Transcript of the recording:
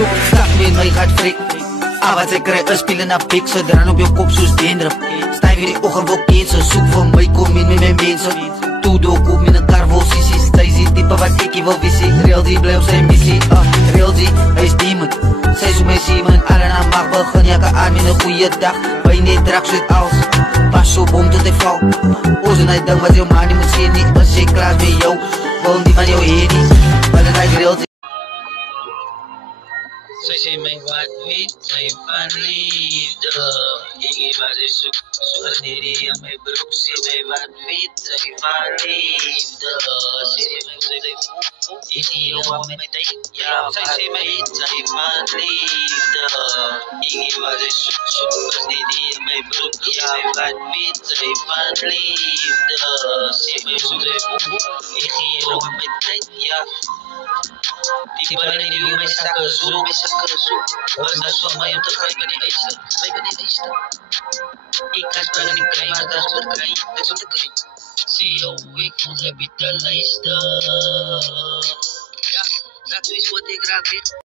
soek, stap met my gaat frik. Wat sy kry is piele na pik, sy dran op jou kop soos dendrop. Styf in die oggend wil kense, soek vir my, kom in met my mense. Toe dook op met 'n karwol sissie, sy is die type wat ek wil visie. Real G bly op sy missie, Real G, hy is demon. Sy soek my semen, alle na mag begin, jyke aan met 'n goeie dag. By net draak soet als, pas op om tot hy val. Oos en hy ding wat jou man nie moet sien nie, as jy klaar met jou, wil nie van jou heen nie. Maar dit is Real G. Sy sê my wat weet, sy van liefde. Ek gee wat sy soek, soos nie die in my broek. Sê my wat weet, sy van liefde. Sê die my sy voel, ek gee jou wat my tyd. Ja, sy sê my sy van liefde. Ek gee wat sy soek, soos nie die in my broek. Ja, wat weet, sy van liefde. Sê my soos sy voel, ek gee jou wat my tyd. Ja. Die bal in die my sakke zo, was dat van mij om te grijpen in die eiste. Ik kan spelen in krijgen, maar dat is wat krijgen, dat is wat ik krijg. Zie je hoe ik ons heb te lijsten. Ja, dat is wat ik raak.